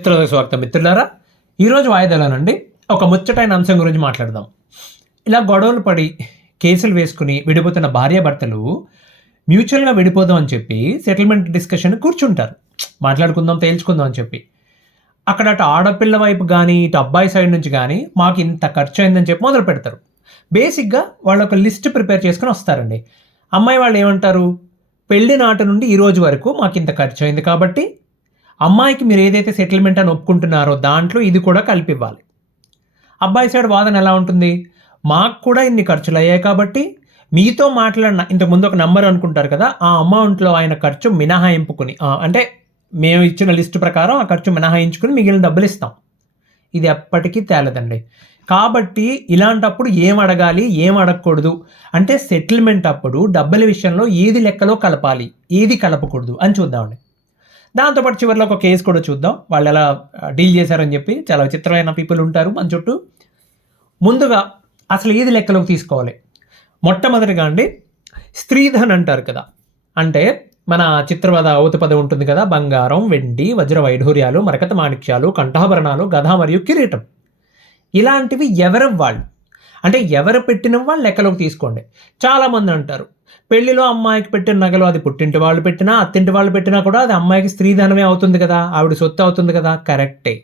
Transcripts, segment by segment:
మిత్రులకు స్వాగతం. మిత్రులారా, ఈరోజు వాయిదాలనండి ఒక ముచ్చటైన అంశం గురించి మాట్లాడదాం. ఇలా గొడవలు పడి కేసులు వేసుకుని విడిపోతున్న భార్యాభర్తలు మ్యూచువల్గా విడిపోదాం అని చెప్పి సెటిల్మెంట్ డిస్కషన్ కూర్చుంటారు. మాట్లాడుకుందాం, తేల్చుకుందాం అని చెప్పి. అక్కడ అటు ఆడపిల్ల వైపు కానీ ఇటు అబ్బాయి సైడ్ నుంచి కానీ మాకు ఇంత ఖర్చు అయిందని చెప్పి మొదలు పెడతారు. బేసిక్గా వాళ్ళు ఒక లిస్ట్ ప్రిపేర్ చేసుకుని వస్తారండి. అమ్మాయి వాళ్ళు ఏమంటారు, పెళ్లి నాటి నుండి ఈ రోజు వరకు మాకు ఇంత ఖర్చు అయింది కాబట్టి అమ్మాయికి మీరు ఏదైతే సెటిల్మెంట్ అని ఒప్పుకుంటున్నారో దాంట్లో ఇది కూడా కలిపి ఇవ్వాలి. అబ్బాయి సైడ్ వాదన ఎలా ఉంటుంది, మాకు కూడా ఇన్ని ఖర్చులు అయ్యాయి కాబట్టి మీతో మాట్లాడిన ఇంతకుముందు ఒక నంబర్ అనుకుంటారు కదా, ఆ అమౌంట్లో ఆయన ఖర్చు మినహాయింపుకుని, అంటే మేము ఇచ్చిన లిస్ట్ ప్రకారం ఆ ఖర్చు మినహాయించుకుని మిగిలిన డబ్బులు ఇస్తాం. ఇది ఎప్పటికీ తేలదండి. కాబట్టి ఇలాంటప్పుడు ఏం అడగాలి, ఏం అడగకూడదు అంటే సెటిల్మెంట్ అప్పుడు డబ్బుల విషయంలో ఏది లెక్కలో కలపాలి, ఏది కలపకూడదు అని చూద్దామండి. దాంతోపాటు చివరిలో ఒక కేసు కూడా చూద్దాం, వాళ్ళు ఎలా డీల్ చేశారని చెప్పి. చాలా విచిత్రమైన పీపుల్ ఉంటారు మన చుట్టూ. ముందుగా అసలు ఏది లెక్కలోకి తీసుకోవాలి. మొట్టమొదటిగా అండి, స్త్రీధన్ అంటారు కదా, అంటే మన చిత్రవద ఔతపద ఉంటుంది కదా, బంగారం, వెండి, వజ్ర వైఢూర్యాలు, మరకత మాణిక్యాలు, కంఠాభరణాలు, గధ మరియు కిరీటం. ఇలాంటివి ఎవరు వాళ్ళు అంటే ఎవరు పెట్టిన వాళ్ళు లెక్కలోకి తీసుకోండి. చాలామంది అంటారు పెళ్లిలో అమ్మాయికి పెట్టిన నగలు అది పుట్టింటి వాళ్ళు పెట్టినా అత్తింటి వాళ్ళు పెట్టినా కూడా అది అమ్మాయికి స్త్రీధనమే అవుతుంది కదా, ఆవిడ సొత్తు అవుతుంది కదా. కరెక్టే.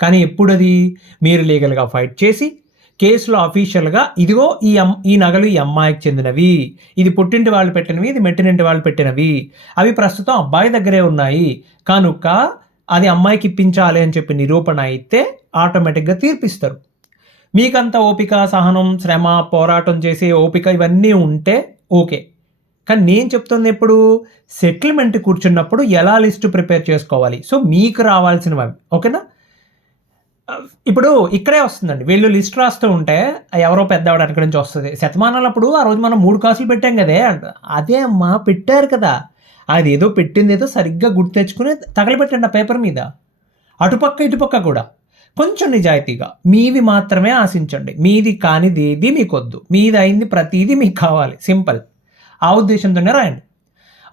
కానీ ఎప్పుడు అది మీరు లీగల్గా ఫైట్ చేసి కేసులో అఫీషియల్గా ఇదిగో ఈ నగలు ఈ అమ్మాయికి చెందినవి, ఇది పుట్టింటి వాళ్ళు పెట్టినవి, ఇది మెట్టినింటి వాళ్ళు పెట్టినవి, అవి ప్రస్తుతం అబ్బాయి దగ్గరే ఉన్నాయి కనుక అది అమ్మాయికి ఇప్పించాలి అని చెప్పి నిరూపణ అయితే ఆటోమేటిక్గా తీర్పిస్తారు. మీకంత ఓపిక, సహనం, శ్రమ, పోరాటం చేసే ఓపిక ఇవన్నీ ఉంటే ఓకే. కానీ నేను చెప్తుంది ఎప్పుడు సెటిల్మెంట్ కూర్చున్నప్పుడు ఎలా లిస్టు ప్రిపేర్ చేసుకోవాలి, సో మీకు రావాల్సినవి ఓకేనా. ఇప్పుడు ఇక్కడే వస్తుందండి, వీళ్ళు లిస్ట్ రాస్తూ ఉంటే ఎవరో పెద్దవాడు అక్కడి నుంచి వస్తుంది, శతమానాలప్పుడు ఆ రోజు మనం 3 కాసులు పెట్టాం కదే అంట. అదే అమ్మా పెట్టారు కదా, అదేదో పెట్టింది ఏదో సరిగ్గా గుర్తు తెచ్చుకుని తగలబెట్టండి ఆ పేపర్ మీద. అటుపక్క ఇటుపక్క కూడా కొంచెం నిజాయితీగా మీవి మాత్రమే ఆశించండి. మీది కానిది ఏది మీకొద్దు, మీది అయింది ప్రతిదీ మీకు కావాలి. సింపుల్. ఆ ఉద్దేశంతోనే రాయండి.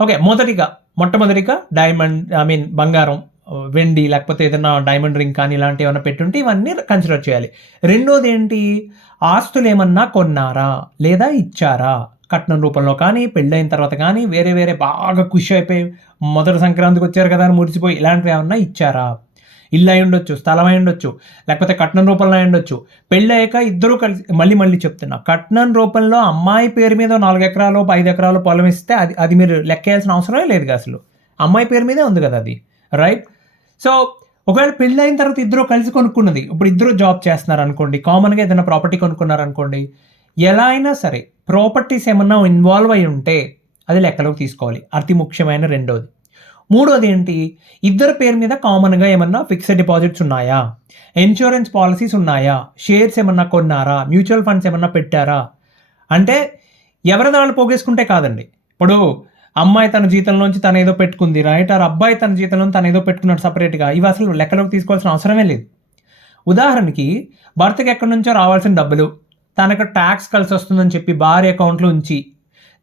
ఓకే. మొట్టమొదటిగా డైమండ్, బంగారం, వెండి, లేకపోతే ఏదైనా డైమండ్ రింగ్ కానీ ఇలాంటివి ఏమైనా పెట్టుంటే ఇవన్నీ కన్సిడర్ చేయాలి. రెండోది ఏంటి, ఆస్తులు ఏమన్నా కొన్నారా లేదా ఇచ్చారా, కట్నం రూపంలో కానీ పెళ్ళైన తర్వాత కానీ వేరే బాగా ఖుషి అయిపోయి మొదటి సంక్రాంతికి వచ్చారు కదా అని మురిసిపోయి ఇలాంటివి ఏమన్నా ఇచ్చారా. ఇల్లు అయి ఉండొచ్చు, స్థలం అయి ఉండొచ్చు, లేకపోతే కట్నం రూపంలో అయి ఉండొచ్చు. పెళ్ళి అయ్యాక ఇద్దరూ కలిసి మళ్ళీ చెప్తున్నా, కట్నం రూపంలో అమ్మాయి పేరు మీద 4 ఎకరాలు 5 ఎకరాలు పొలం ఇస్తే అది మీరు లెక్కేయాల్సిన అవసరమే లేదు అసలు. అమ్మాయి పేరు మీదే ఉంది కదా అది, రైట్. సో ఒకవేళ పెళ్ళి అయిన తర్వాత ఇద్దరు కలిసి కొనుక్కున్నది, ఇప్పుడు ఇద్దరు జాబ్ చేస్తున్నారు అనుకోండి, కామన్గా ఏదైనా ప్రాపర్టీ కొనుక్కున్నారు అనుకోండి, ఎలా అయినా సరే ప్రాపర్టీస్ ఏమన్నా ఇన్వాల్వ్ అయి ఉంటే అది లెక్కలోకి తీసుకోవాలి. అతి ముఖ్యమైన రెండోది. మూడోది ఏంటి, ఇద్దరు పేరు మీద కామన్గా ఏమన్నా ఫిక్స్డ్ డిపాజిట్స్ ఉన్నాయా, ఇన్సూరెన్స్ పాలసీస్ ఉన్నాయా, షేర్స్ ఏమన్నా కొన్నారా, మ్యూచువల్ ఫండ్స్ ఏమన్నా పెట్టారా. అంటే ఎవరి దాళ్ళు పోగేసుకుంటే కాదండి. ఇప్పుడు అమ్మాయి తన జీతంలోంచి తను ఏదో పెట్టుకుంది, రైట్, ఆర్ అబ్బాయి తన జీతంలో తను ఏదో పెట్టుకున్నాడు సపరేట్గా, ఇవి అసలు లెక్కలోకి తీసుకోవాల్సిన అవసరమే లేదు. ఉదాహరణకి భర్తకి ఎక్కడి నుంచో రావాల్సిన డబ్బులు తనకు ట్యాక్స్ కలిసి వస్తుందని చెప్పి భార్య అకౌంట్లో ఉంచి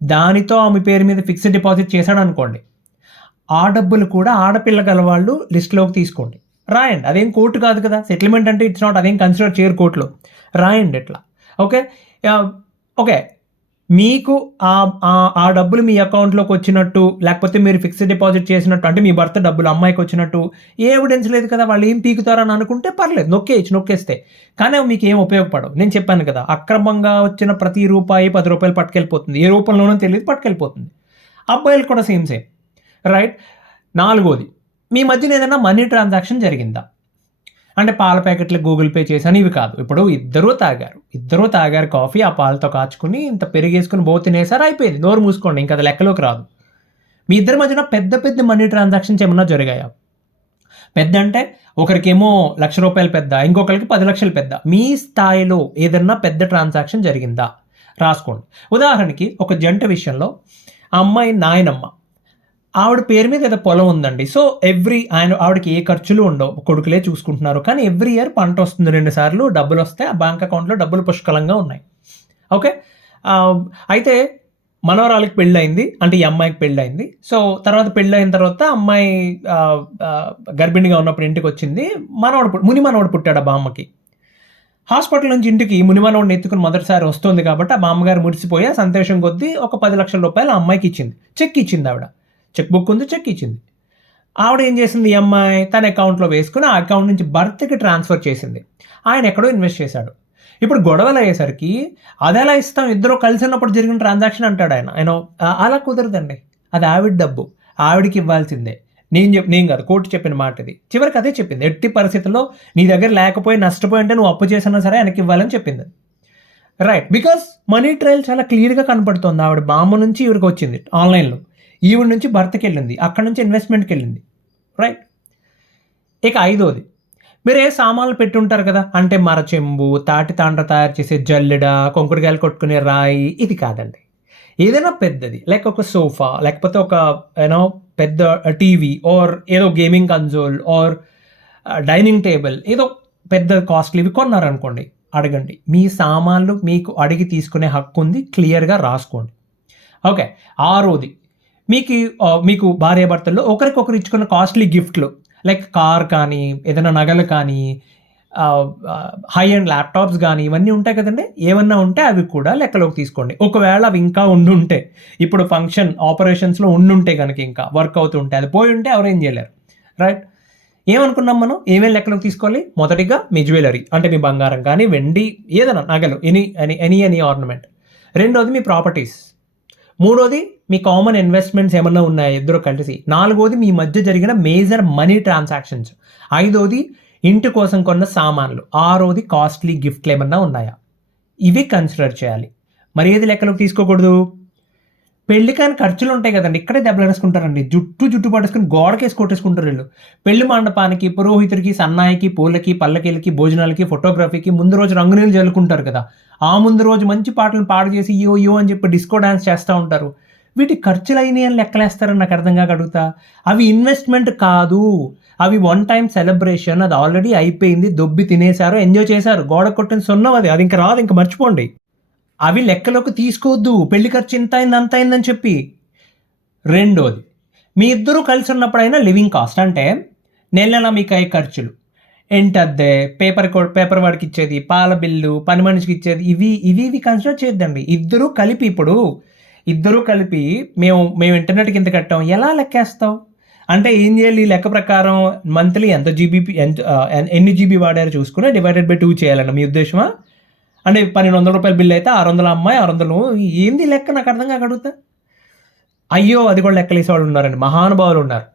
దానితో ఆమె పేరు మీద ఫిక్స్డ్ డిపాజిట్ చేశాడు అనుకోండి, ఆ డబ్బులు కూడా ఆడపిల్ల గల వాళ్ళు లిస్టులోకి తీసుకోండి, రాయండి. అదేం కోర్టు కాదు కదా, సెటిల్మెంట్ అంటే ఇట్స్ నాట్, అదేం కన్సిడర్ చేయరు కోర్టులో, రాయండి ఎట్లా. ఓకే. మీకు ఆ డబ్బులు మీ అకౌంట్లోకి వచ్చినట్టు, లేకపోతే మీరు ఫిక్స్డ్ డిపాజిట్ చేసినట్టు, అంటే మీ భర్త డబ్బులు అమ్మాయికి వచ్చినట్టు ఏ ఎవిడెన్స్ లేదు కదా, వాళ్ళు ఏం పీకుతారని అనుకుంటే పర్లేదు, నొక్కేస్తే. కానీ అవి మీకు ఏం ఉపయోగపడవు. నేను చెప్పాను కదా, అక్రమంగా వచ్చిన ప్రతి రూపాయి 10 రూపాయలు పట్టుకెళ్ళిపోతుంది, ఏ రూపంలోనో తెలియదు పట్టుకెళ్ళిపోతుంది. అబ్బాయిలు కూడా సేమ్, రైట్. నాలుగోది, మీ మధ్యన ఏదైనా మనీ ట్రాన్సాక్షన్ జరిగిందా, అంటే పాల ప్యాకెట్లు గూగుల్ పే చేశాను ఇవి కాదు. ఇప్పుడు ఇద్దరూ తాగారు కాఫీ, ఆ పాలతో కాచుకుని ఇంత పెరిగేసుకుని తినేసారు, అయిపోయింది, నోరు మూసుకోండి, ఇంకా అది లెక్కలోకి రాదు. మీ ఇద్దరి మధ్యన పెద్ద మనీ ట్రాన్సాక్షన్స్ ఏమన్నా జరిగాయా, పెద్ద అంటే ఒకరికేమో ₹1,00,000 పెద్ద, ఇంకొకరికి 10 లక్షలు పెద్ద, మీ స్థాయిలో ఏదన్నా పెద్ద ట్రాన్సాక్షన్ జరిగిందా రాసుకోండి. ఉదాహరణకి ఒక జంట విషయంలో ఆ అమ్మాయి నాయనమ్మ, ఆవిడ పేరు మీద ఏదో పొలం ఉందండి. సో ఆవిడకి ఏ ఖర్చులు ఉండవు, కొడుకులే చూసుకుంటున్నారు, కానీ ఎవ్రీ ఇయర్ పంట వస్తుంది, 2 సార్లు డబ్బులు వస్తాయి, ఆ బ్యాంక్ అకౌంట్లో డబ్బులు పుష్కలంగా ఉన్నాయి. ఓకే. అయితే మనవరాలికి పెళ్ళయింది. అంటే ఈ అమ్మాయికి పెళ్ళయింది. సో, తర్వాత పెళ్ళయిన తర్వాత అమ్మాయి గర్భిణిగా ఉన్నప్పుడు ఇంటికొచ్చింది. ముని మనవడు పుట్టాడు ఆ బామ్మకి. హాస్పిటల్ నుంచి ఇంటికి ముని మనవడిని ఎత్తుకొని మొదటిసారి వస్తుంది కాబట్టి ఆ బామ్మగారు మురిసిపోయి ఆ సంతోషం కొద్దీ ఒక ₹10,00,000 ఆ అమ్మాయికి ఇచ్చింది. చెక్ ఇచ్చింది ఆవిడ. చెక్ బుక్ ఉంది, చెక్ ఇచ్చింది. ఆవిడ ఏం చేసింది ఈ అమ్మాయి తన అకౌంట్‌లో వేసుకొని ఆ అకౌంట్ నుంచి భర్తకి ట్రాన్స్‌ఫర్ చేసింది. ఆయన ఎక్కడో ఇన్వెస్ట్ చేశాడు. ఇప్పుడు గొడవలయ్యేసరికి అదెలా ఇస్తాం ఇద్దరు కలిసి ఉన్నప్పుడు జరిగిన ట్రాన్సాక్షన్ అంటాడు ఆయన. అలా కుదరదండి. అది ఆవిడ డబ్బు. ఆవిడకి ఇవ్వాల్సిందే. నేను కాదు కోర్టు చెప్పిన మాట ఇది. చివరికి అదే చెప్పింది. ఎట్టి పరిస్థితుల్లో నీ దగ్గర లేకపోయి నష్టపోయి ఉంటే నువ్వు అప్పు చేసినా సరే ఆయనకి ఇవ్వాలని చెప్పింది. రైట్. బికాస్ మనీ ట్రయల్ చాలా క్లియర్‌గా కనపడుతోంది. ఆవిడ బామ్మ నుంచి ఈవిడకి వచ్చింది ఆన్‌లైన్‌లో. ఈవిడ నుంచి భర్తకెళ్ళింది. అక్కడి నుంచి ఇన్వెస్ట్‌మెంట్‌కెళ్ళింది. రైట్. ఇక ఐదోది మీరు ఏ సామాన్లు పెట్టుంటారు కదా! అంటే మరచెంబు, తాటి తాండ్ర తయారు చేసే జల్లెడ, కొంకుడుకాయలు కొట్టుకునే రాయి ఇది కాదండి. ఏదైనా పెద్దది లైక్ ఒక సోఫా లేకపోతే ఒక పెద్ద టీవీ ఆర్ ఏదో gaming console or dining table ఏదో పెద్ద కాస్ట్లీవి కొన్నారనుకోండి. అడగండి. మీ సామాన్లు మీకు అడిగి తీసుకునే హక్కు ఉంది. క్లియర్‌గా రాసుకోండి. ఓకే. ఆరోది మీకు భార్యాభర్తల్లో ఒకరికొకరు ఇచ్చుకున్న కాస్ట్లీ గిఫ్ట్‌లు లైక్ కార్ కానీ, ఏదైనా నగలు కానీ, హై ఎండ్ ల్యాప్‌టాప్స్ గానీ ఇవన్నీ ఉంటాయి కదండీ! ఏమన్నా ఉంటే అవి కూడా లెక్కలోకి తీసుకోండి. ఒకవేళ అవి ఇంకా ఉండుంటే, ఇప్పుడు ఫంక్షన్ ఆపరేషన్స్‌లో ఉండుంటే గనక ఇంకా వర్క్ అవుతుంటే, అది పోయుంటే ఎవరేం చేయలేరు. రైట్. ఏమనుకున్నాం మనం? ఏమేం లెక్కలోకి తీసుకోవాలి? మొదటిగా మీ జ్యువెలరీ అంటే మీ బంగారం కానీ, వెండి ఏదైనా నగలు ఎనీ ఆర్నమెంట్. రెండోది మీ ప్రాపర్టీస్. మూడోది మీ కామన్ ఇన్వెస్ట్మెంట్స్ ఏమన్నా ఉన్నాయా ఇద్దరు కలిసి. నాలుగోది మీ మధ్య జరిగిన మేజర్ మనీ ట్రాన్సాక్షన్స్. ఐదోది ఇంటి కోసం కొన్న సామాన్లు. ఆరోది కాస్ట్లీ గిఫ్ట్లు ఏమన్నా ఉన్నాయా? ఇవి కన్సిడర్ చేయాలి. మరి ఏది లెక్కలోకి తీసుకోకూడదు? పెళ్ళికాని ఖర్చులు ఉంటాయి కదండి. ఇక్కడే దెబ్బలేసుకుంటారండి. జుట్టు పట్టేసుకుని గోడకేసి కొట్టేసుకుంటారు వీళ్ళు. పెళ్లి మండపానికి, పురోహితుడికి, సన్నాయికి, పూలకి, పల్లకీలకి, భోజనాలకి, ఫోటోగ్రఫీకి ముందు రోజు రంగు నీళ్ళు జల్లుకుంటారు కదా! ఆ ముందు రోజు మంచి పాటలు పాడు చేసి యో అని చెప్పి డిస్కో డాన్స్ చేస్తూ ఉంటారు. వీటి ఖర్చులు అయినాయి అని లెక్కలేస్తారని నాకు అర్థం కాక అడుగుతా. అవి ఇన్వెస్ట్మెంట్ కాదు. అవి వన్ టైమ్ సెలబ్రేషన్. అది ఆల్రెడీ అయిపోయింది. దొబ్బి తినేశారు, ఎంజాయ్ చేశారు. గోడ కొట్టిన సున్నం అది ఇంక రాదు, ఇంక మర్చిపోండి. అవి లెక్కలోకి తీసుకోవద్దు. పెళ్లి ఖర్చు ఇంత అయింది అంత అయిందని చెప్పి. రెండోది మీ ఇద్దరూ కలిసి ఉన్నప్పుడైనా లివింగ్ కాస్ట్ అంటే నెల మీకు అయ్యే ఖర్చులు, ఏంటద్దే, పేపర్ వాడికి ఇచ్చేది, పాల బిల్లు, పని మనిషికి ఇచ్చేది, ఇవి కన్సిడర్ చేయొద్దండి. ఇద్దరూ కలిపి మేము ఇంటర్నెట్కి ఎంత కట్టాం ఎలా లెక్కేస్తావు అంటే ఏం చేయాలి? ఈ లెక్క ప్రకారం మంత్లీ ఎన్ని జీబీ వాడారో చూసుకుని డివైడెడ్ బై 2 చేయాలన్న మీ ఉద్దేశమా? అంటే ₹1,200 బిల్ అయితే 600 అమ్మాయి 600 ఏంది లెక్క నాకు అర్థం కాక అడుగుతా. అయ్యో అది కూడా లెక్కలేసేవాళ్ళు ఉన్నారండి, మహానుభావులు ఉన్నారు.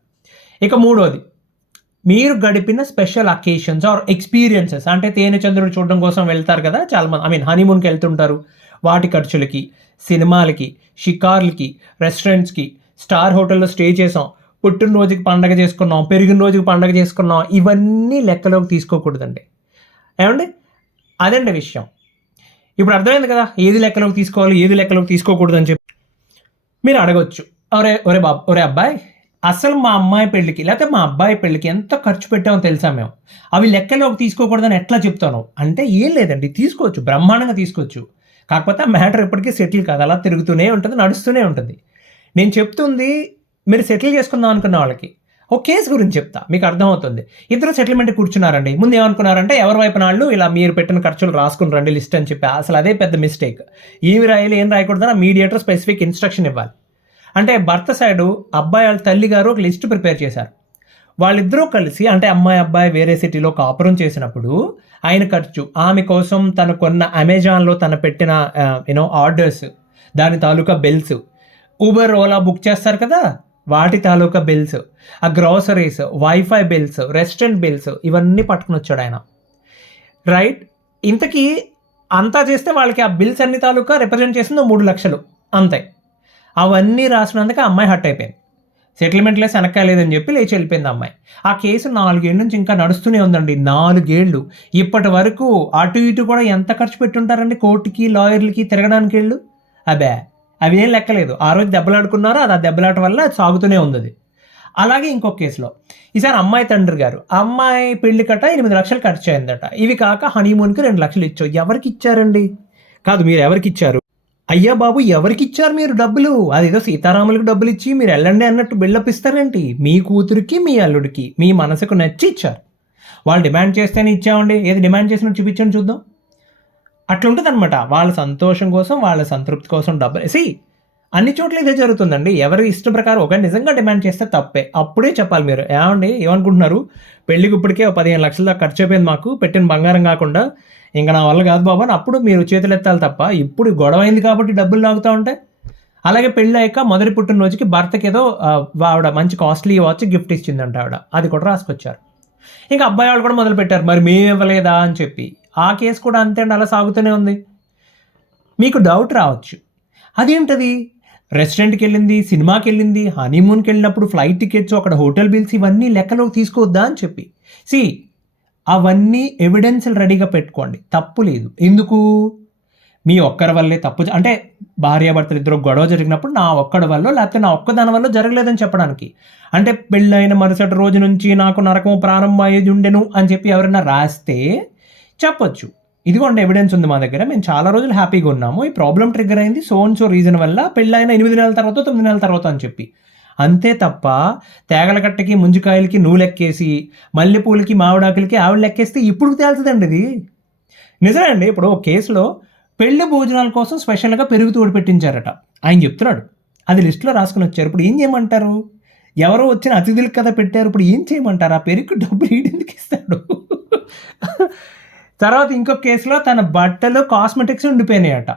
ఇక మూడోది మీరు గడిపిన స్పెషల్ అకేషన్స్ ఆర్ ఎక్స్పీరియన్సెస్ అంటే తేనె చంద్రుడు చూడడం కోసం వెళ్తారు కదా చాలామంది, హనీమూన్కి వెళ్తుంటారు. వాటి ఖర్చులకి, సినిమాలకి, షికార్లకి, రెస్టారెంట్స్కి, స్టార్ హోటల్లో స్టే చేసాం, పుట్టినరోజుకి పండగ చేసుకున్నాం, పెరిగిన రోజుకి పండగ చేసుకున్నాం, ఇవన్నీ లెక్కలోకి తీసుకోకూడదండి. ఏమండి? అదండి విషయం. ఇప్పుడు అర్థమైంది కదా ఏది లెక్కలోకి తీసుకోవాలి, ఏది లెక్కలోకి తీసుకోకూడదు అని చెప్పి. మీరు అడగొచ్చు, ఒరే అబ్బాయి, అసలు మా అమ్మాయి పెళ్ళికి లేకపోతే మా అబ్బాయి పెళ్ళికి ఎంత ఖర్చు పెట్టామో తెలుసా మేము, అవి లెక్కలోకి తీసుకోకూడదని ఎట్లా చెప్తాను అంటే ఏం లేదండి, తీసుకోవచ్చు, బ్రహ్మాండంగా తీసుకోవచ్చు. కాకపోతే ఆ మ్యాటర్ ఎప్పటికీ సెటిల్ కాదు, అలా తిరుగుతూనే ఉంటుంది, నడుస్తూనే ఉంటుంది. నేను చెప్తుంది మీరు సెటిల్ చేసుకుందాం అనుకున్న వాళ్ళకి ఒక కేసు గురించి చెప్తా, మీకు అర్థమవుతుంది. ఇద్దరు సెటిల్మెంట్ కూర్చున్నారండి. ముందు ఏమనుకున్నారంటే ఎవరి వైపున వాళ్ళు ఇలా మీరు పెట్టిన ఖర్చులు రాసుకుని రండి లిస్ట్ అని చెప్పి. అసలు అదే పెద్ద మిస్టేక్. ఏమి రాయాలి ఏం రాయకూడదని మీడియేటర్ స్పెసిఫిక్ ఇన్స్ట్రక్షన్ ఇవ్వాలి. అంటే భర్త సైడు అబ్బాయి వాళ్ళ తల్లి గారు ఒక లిస్ట్ ప్రిపేర్ చేశారు. వాళ్ళిద్దరూ కలిసి అంటే అమ్మాయి అబ్బాయి వేరే సిటీలో కాపురం చేసినప్పుడు ఆయన ఖర్చు, ఆమె కోసం తను కొన్న అమెజాన్లో తను పెట్టిన ఆర్డర్స్, దాని తాలూకా బిల్స్, ఊబర్ ఓలా బుక్ చేస్తారు కదా వాటి తాలూకా బిల్స్, ఆ groceries, wifi bills, restaurant bills, ఇవన్నీ పట్టుకుని వచ్చాడు ఆయన. రైట్. ఇంతకీ అంతా చేస్తే వాళ్ళకి ఆ బిల్స్ అన్ని తాలూకా రిప్రజెంట్ చేసింది 3 లక్షలు అంతే. అవన్నీ రాసినందుకు ఆ అమ్మాయి హట్ అయిపోయింది. సెటిల్మెంట్ లేసి వెనక్కాలేదని చెప్పి లేచి వెళ్ళిపోయింది అమ్మాయి. ఆ కేసు 4 ఏళ్ళ నుంచి ఇంకా నడుస్తూనే ఉందండి. 4 ఏళ్ళు. ఇప్పటి వరకు అటు ఇటు కూడా ఎంత ఖర్చు పెట్టుంటారండి కోర్టుకి, లాయర్లకి తిరగడానికి వెళ్ళు. అబ్బే అవి ఏం లెక్కలేదు. ఆ రోజు దెబ్బలాడుకున్నారో అది ఆ దెబ్బలాట వల్ల అది సాగుతూనే ఉంది అది. అలాగే ఇంకొక కేసులో ఈసారి అమ్మాయి తండ్రి గారు అమ్మాయి పెళ్లి కట్ట 8 లక్షలు ఖర్చు అయిందట. ఇవి కాక హనీమూన్కి 2 లక్షలు ఇచ్చావు. ఎవరికి ఇచ్చారండి? కాదు, మీరు ఎవరికి ఇచ్చారు? అయ్యా బాబు ఎవరికి ఇచ్చారు మీరు డబ్బులు? అదేదో సీతారాములకు డబ్బులు ఇచ్చి మీరు వెళ్ళండి అన్నట్టు బిల్డప్ ఇస్తారేంటి? మీ కూతురికి, మీ అల్లుడికి మీ మనసుకు నచ్చి ఇచ్చారు. వాళ్ళు డిమాండ్ చేస్తేనే ఇచ్చామండి. ఏది డిమాండ్ చేసినట్టు చూపించండి చూద్దాం. అట్లుంటుందనమాట. వాళ్ళ సంతోషం కోసం, వాళ్ళ సంతృప్తి కోసం డబ్బులు అన్ని చోట్ల ఇదే జరుగుతుందండి. ఎవరి ఇష్టం ప్రకారం ఒక నిజంగా డిమాండ్ చేస్తే తప్పే. అప్పుడే చెప్పాలి మీరు. ఏమండి ఏమనుకుంటున్నారు? పెళ్ళికి ఇప్పటికే 15 లక్షల దాకా ఖర్చు అయిపోయింది మాకు, పెట్టిన బంగారం కాకుండా. ఇంకా నా వల్ల కాదు బాబు అని అప్పుడు మీరు చేతులెత్తాలి తప్ప, ఇప్పుడు గొడవ అయింది కాబట్టి డబ్బులు లాగుతూ ఉంటే. అలాగే పెళ్ళి అయ్యాక మొదటి పుట్టినరోజుకి భర్తకి ఏదో ఆవిడ మంచి కాస్ట్లీ వాచ్ గిఫ్ట్ ఇచ్చిందంట ఆవిడ. అది కూడా రాసుకొచ్చారు. ఇంకా అబ్బాయి వాళ్ళు కూడా మొదలుపెట్టారు, మరి మేము ఇవ్వలేదా అని చెప్పి. ఆ కేసు కూడా అంతే అండి, అలా సాగుతూనే ఉంది. మీకు డౌట్ రావచ్చు, అదేంటది రెస్టారెంట్కి వెళ్ళింది, సినిమాకి వెళ్ళింది, హనీమూన్కి వెళ్ళినప్పుడు ఫ్లైట్ టికెట్స్, అక్కడ హోటల్ బిల్స్ ఇవన్నీ లెక్కలోకి తీసుకోవద్దా అని చెప్పి. అవన్నీ ఎవిడెన్స్లు రెడీగా పెట్టుకోండి, తప్పు లేదు. ఎందుకు? మీ ఒక్కరి వల్లే తప్పు అంటే భార్యాభర్తలు ఇద్దరు గొడవ జరిగినప్పుడు నా ఒక్కడి వల్ల లేకపోతే నా ఒక్కదాని వల్ల జరగలేదని చెప్పడానికి. అంటే పెళ్ళైన మరుసటి రోజు నుంచి నాకు నరకం ప్రారంభం అయ్యేది ఉండెను అని చెప్పి ఎవరైనా రాస్తే చెప్పొచ్చు, ఇదిగోండి ఎవిడెన్స్ ఉంది మా దగ్గర, మేము చాలా రోజులు హ్యాపీగా ఉన్నాము, ఈ ప్రాబ్లం ట్రిగ్గర్ అయింది సో రీజన్ వల్ల పెళ్ళైన 8 నెలల తర్వాత 9 నెలల తర్వాత అని చెప్పి. అంతే తప్ప తేగల కట్టకి ముంజికాయలకి నువ్వు లెక్కేసి మల్లెపూలకి మామిడాకులకి ఆవిడ లెక్కేస్తే ఇప్పుడు తేలుతుందండి ఇది. నిజమే అండి. ఇప్పుడు ఒక కేసులో పెళ్లి భోజనాల కోసం స్పెషల్గా పెరుగు తోడు పెట్టించారట. ఆయన చెప్తున్నాడు, అది లిస్టులో రాసుకుని వచ్చారు. ఇప్పుడు ఏం చేయమంటారు? ఎవరో వచ్చిన అతిథులకు కదా పెట్టారు, ఇప్పుడు ఏం చేయమంటారు? ఆ పెరుగు డబ్బులు ఎందుకు ఇస్తాడు? తర్వాత ఇంకొక కేసులో తన బట్టలు కాస్మెటిక్స్ ఉండిపోయినాయట.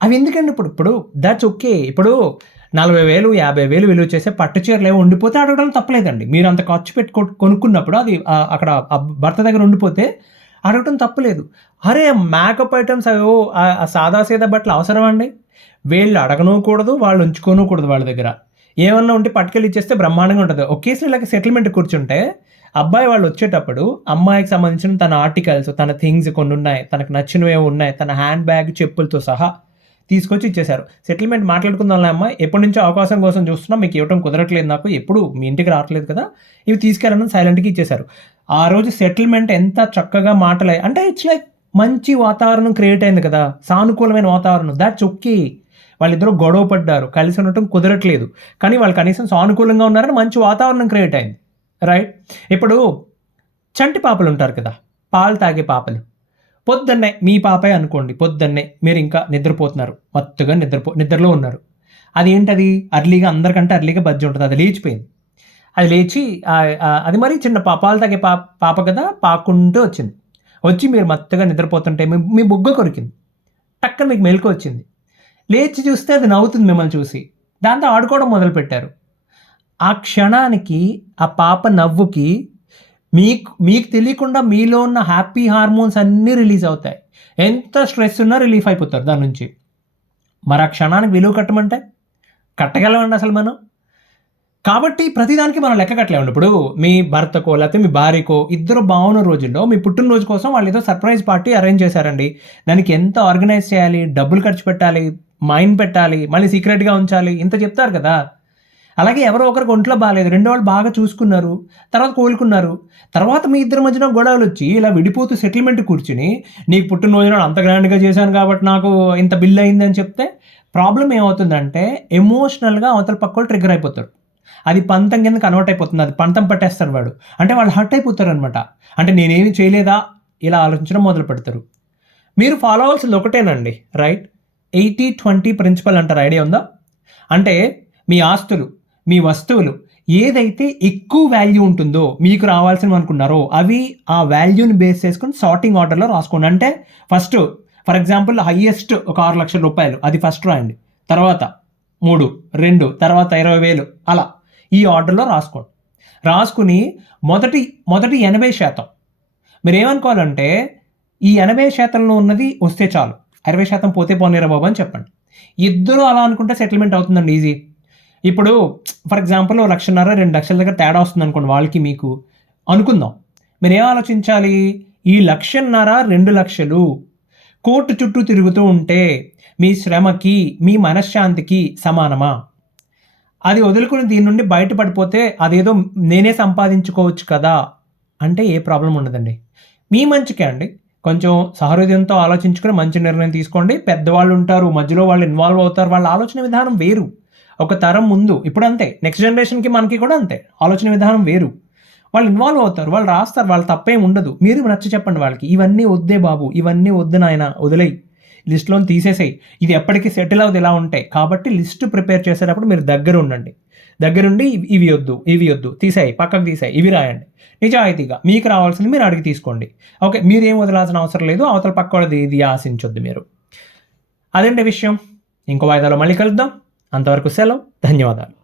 అవి ఎందుకండి? ఇప్పుడు దాట్స్ ఓకే. ఇప్పుడు 40,000 50,000 విలువ చేసే పట్టు చీరలు ఏమో ఉండిపోతే అడగడం తప్పలేదండి. మీరు అంత ఖర్చు పెట్టి కొనుక్కున్నప్పుడు అది అక్కడ భర్త దగ్గర ఉండిపోతే అడగటం తప్పలేదు. అరే మేకప్ ఐటమ్స్ అవి సాదా సీదా బట్టలు అవసరం అండి? వీళ్ళు అడగనూకూడదు, వాళ్ళు ఉంచుకోనూకూడదు. వాళ్ళ దగ్గర ఏమన్నా ఉంటే పట్టుకెళ్ళి ఇచ్చేస్తే బ్రహ్మాండంగా ఉంటుంది. ఒకేసారి ఇలాగ సెటిల్మెంట్ కూర్చుంటే అబ్బాయి వాళ్ళు వచ్చేటప్పుడు అమ్మాయికి సంబంధించిన తన ఆర్టికల్స్, తన థింగ్స్ కొన్ని ఉన్నాయి, తనకు నచ్చినవి ఉన్నాయి, తన హ్యాండ్ బ్యాగ్ చెప్పులతో సహా తీసుకొచ్చి ఇచ్చేశారు. సెటిల్మెంట్ మాట్లాడుకుందాం అమ్మాయి, ఎప్పటి నుంచో అవకాశం కోసం చూస్తున్నా, మీకు ఇవ్వడం కుదరట్లేదు, నాకు ఎప్పుడు మీ ఇంటికి రావట్లేదు కదా, ఇవి తీసుకెళ్ళడం సైలెంట్గా ఇచ్చేశారు. ఆ రోజు సెటిల్మెంట్ ఎంత చక్కగా అంటే ఇట్స్ లైక్ మంచి వాతావరణం క్రియేట్ అయింది కదా, సానుకూలమైన వాతావరణం. That's okay. వాళ్ళిద్దరూ గొడవ పడ్డారు, కలిసి ఉండటం కుదరట్లేదు, కానీ వాళ్ళు కనీసం సానుకూలంగా ఉన్నారని మంచి వాతావరణం క్రియేట్ అయింది, రైట్? ఇప్పుడు చంటి పాపలు ఉంటారు కదా, పాలు తాగే పాపలు. పొద్దున్నే మీ పాపే అనుకోండి, పొద్దున్నే మీరు ఇంకా నిద్రపోతున్నారు, మత్తుగా నిద్రలో ఉన్నారు. అది ఏంటది? అర్లీగా, అందరికంటే అర్లీగా బజ్జి ఉంటుంది. అది లేచిపోయింది. అది లేచి అది మరి చిన్న పాలు తాగే పాప కదా, పాకుంటూ వచ్చింది. వచ్చి మీరు మత్తుగా నిద్రపోతుంటే మీ బుగ్గ కొరికింది. టక్కన మీకు మెలకు వచ్చింది. లేచి చూస్తే అది నవ్వుతుంది మిమ్మల్ని చూసి. దాంతో ఆడుకోవడం మొదలుపెట్టారు. ఆ క్షణానికి ఆ పాప నవ్వుకి మీకు తెలియకుండా మీలో ఉన్న హ్యాపీ హార్మోన్స్ అన్నీ రిలీజ్ అవుతాయి. ఎంత స్ట్రెస్ ఉన్నా రిలీఫ్ అయిపోతారు దాని నుంచి. మరి ఆ క్షణానికి విలువ కట్టమంటే కట్టగలమండి అసలు మనం? కాబట్టి ప్రతిదానికి మనం లెక్క కట్టలేమండి. ఇప్పుడు మీ భర్తకో లేకపోతే మీ భార్యకో ఇద్దరు బాగున్న రోజుల్లో మీ పుట్టినరోజు కోసం వాళ్ళు ఏదో సర్ప్రైజ్ పార్టీ అరేంజ్ చేశారండి. దానికి ఎంత ఆర్గనైజ్ చేయాలి, డబ్బులు ఖర్చు పెట్టాలి, మైండ్ పెట్టాలి, మళ్ళీ సీక్రెట్గా ఉంచాలి, ఇంత చెప్తారు కదా. అలాగే ఎవరో ఒకరికి ఒంట్లో బాగాలేదు, రెండో వాళ్ళు బాగా చూసుకున్నారు, తర్వాత కోలుకున్నారు, తర్వాత మీ ఇద్దరి మధ్యన గొడవలు వచ్చి ఇలా విడిపోతూ సెటిల్మెంట్ కూర్చుని నీకు పుట్టినరోజు నాడు అంత గ్రాండ్గా చేశాను కాబట్టి నాకు ఇంత బిల్ అయింది అని చెప్తే ప్రాబ్లం ఏమవుతుందంటే ఎమోషనల్గా అవతల పక్కలు ట్రిగ్గర్ అయిపోతారు. అది పంతం కింద కన్వర్ట్ అయిపోతుంది, అది పంతం పట్టేస్తారు వాడు. అంటే వాళ్ళు హర్ట్ అయిపోతారు అనమాట. అంటే నేనేమి చేయలేదా ఇలా ఆలోచించడం మొదలు పెడతారు. మీరు ఫాలో అవ్వాల్సింది ఒకటేనండి, రైట్? 80-20 ప్రిన్సిపల్ అంటారు, ఐడియా ఉందా? అంటే మీ ఆస్తులు, మీ వస్తువులు ఏదైతే ఎక్కువ వాల్యూ ఉంటుందో మీకు రావాల్సినవి అనుకున్నారో అవి ఆ వాల్యూని బేస్ చేసుకుని సార్టింగ్ ఆర్డర్లో రాసుకోండి. అంటే ఫస్ట్ ఫర్ ఎగ్జాంపుల్ హయ్యెస్ట్ ఒక 6 లక్షల రూపాయలు, అది ఫస్ట్ రాయండి. తర్వాత 3, 2, తర్వాత 20,000, అలా ఈ ఆర్డర్లో రాసుకోండి. రాసుకుని మొదటి 80% మీరు ఏమనుకోవాలంటే ఈ 80%లో ఉన్నది వస్తే చాలు, 20% పోతే పోనీరా బాబు అని చెప్పండి. ఇద్దరు అలా అనుకుంటే సెటిల్మెంట్ అవుతుందండి, ఈజీ. ఇప్పుడు ఫర్ ఎగ్జాంపుల్ 1,50,000 2 లక్షల దగ్గర తేడా వస్తుంది అనుకోండి, వాళ్ళకి మీకు అనుకుందాం. మీరు ఏం ఆలోచించాలి? ఈ 1,50,000 2 లక్షలు కోర్టు చుట్టూ తిరుగుతూ ఉంటే మీ శ్రమకి మీ మనశ్శాంతికి సమానమా? అది వదులుకుని దీని నుండి బయటపడిపోతే అదేదో నేనే సంపాదించుకోవచ్చు కదా అంటే ఏ ప్రాబ్లం ఉండదండి. మీ మంచికే అండి. కొంచెం సహృదయంతో ఆలోచించుకొని మంచి నిర్ణయం తీసుకోండి. పెద్దవాళ్ళు ఉంటారు, మధ్యలో వాళ్ళు ఇన్వాల్వ్ అవుతారు. వాళ్ళ ఆలోచన విధానం వేరు. ఒక తరం ముందు ఇప్పుడు అంతే, నెక్స్ట్ జనరేషన్‌కి మనకి కూడా అంతే. ఆలోచన విధానం వేరు. వాళ్ళు ఇన్వాల్వ్ అవుతారు, వాళ్ళు రాస్తారు, వాళ్ళ తప్పేం ఉండదు. మీరు నచ్చ చెప్పండి వాళ్ళకి, ఇవన్నీ వద్దే బాబు, ఇవన్నీ వద్దు నాయనా, వదిలేయి, లిస్ట్‌లోని తీసేసేయి. ఇది ఎప్పటికి సెటిల్ అవ్వదు ఇలా ఉంటే. కాబట్టి లిస్ట్ ప్రిపేర్ చేసేటప్పుడు మీరు దగ్గర ఉండండి. దగ్గరుండి ఇవి వద్దు, ఇవి వద్దు, తీసేయి, పక్కకు తీసేయి, ఇవి రాయండి. నిజాయితీగా మీకు రావాల్సింది మీరు అడిగి తీసుకోండి. ఓకే, మీరేం వదలాల్సిన అవసరం లేదు. అవతల పక్కోళ్ళది ఇది ఆశించొద్దు మీరు. అదండి విషయం. ఇంకో వాయిదాలో మళ్ళీ కలుద్దాం. అంతవరకు సెలవు. ధన్యవాదాలు.